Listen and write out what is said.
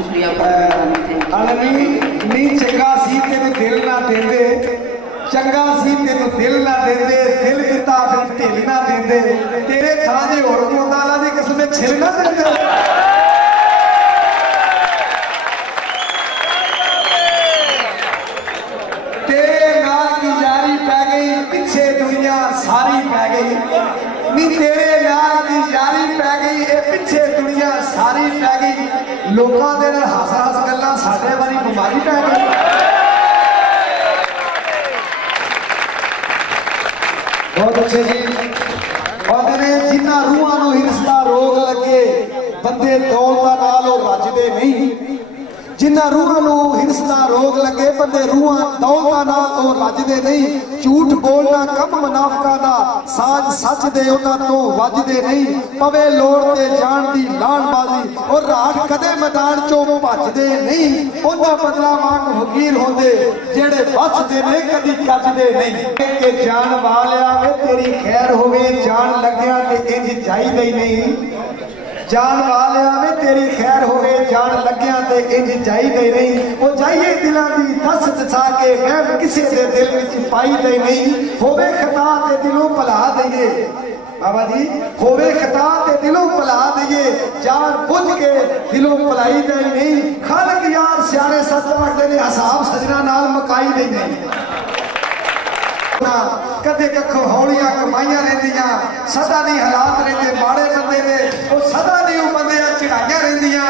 शुक्रिया। नी चंगा सी तेन दिल ना देंदे, चंगा सी तेन दिल ना देंदे, दिल दिता फिर ढिल ना देंदे, तेरे थां जे होर कोंदा अल्लाह दी कसम छिल ना देंदे। पीछे दुनिया सारी पै गई, नी तेरे नाल की यारी पै गई, पिछे दुनिया सारी पै गई, लोगों के हस हस गल्लां साडे वाली बीमारी पै गई। बहुत अच्छे जी। कहते ने जिन्हां रूहां नूं हिरस दा रोग लगे, बंदे दौलत नाल रजदे नहीं, जिन्हां रूहां नूं हिरस दा रोग लगे, बंदे रूहां दौलत नाल रजदे नहीं। झूठ बोलना कम मुनाफिकां दा, साज सच दे उन्हां तों वजदे नहीं, पवे लोड़ ते जान दी लानबाजी, और राठ कदे मैदान चों भजदे नहीं। उन्हां बदला वांग फकीर होंदे जेड़े बसदे ने कदी कजदे नहीं। कि जान वालिया वे तेरी खैर होवे, जान लग्या ते इंज जाईदा ही नहीं। जान वालिया वे तेरी खैर होवे, जान लग्या ते इंज जाईदा ही नहीं। वो जाइए दिलां दी दस दसा के मैं किसी दे दिल विच पाईदा ही नहीं। होवे खता ते दिलों भुला दईए बाबा जी, होवे खता ते दिलों भुला दईए, जान बुझ के दिलों भुलाईदा ही नहीं। खालक यार सियाने सच पढ़दे ने, हिसाब सजना नाल मुकाईदा ही नहीं। कदे कखों हौलियां कमाइयां रहिंदियां, सदा नहीं हालात रहिंदे माड़े बंदे ने, वो सदा नहीं वो बंदे चढ़ाइयां रहिंदियां।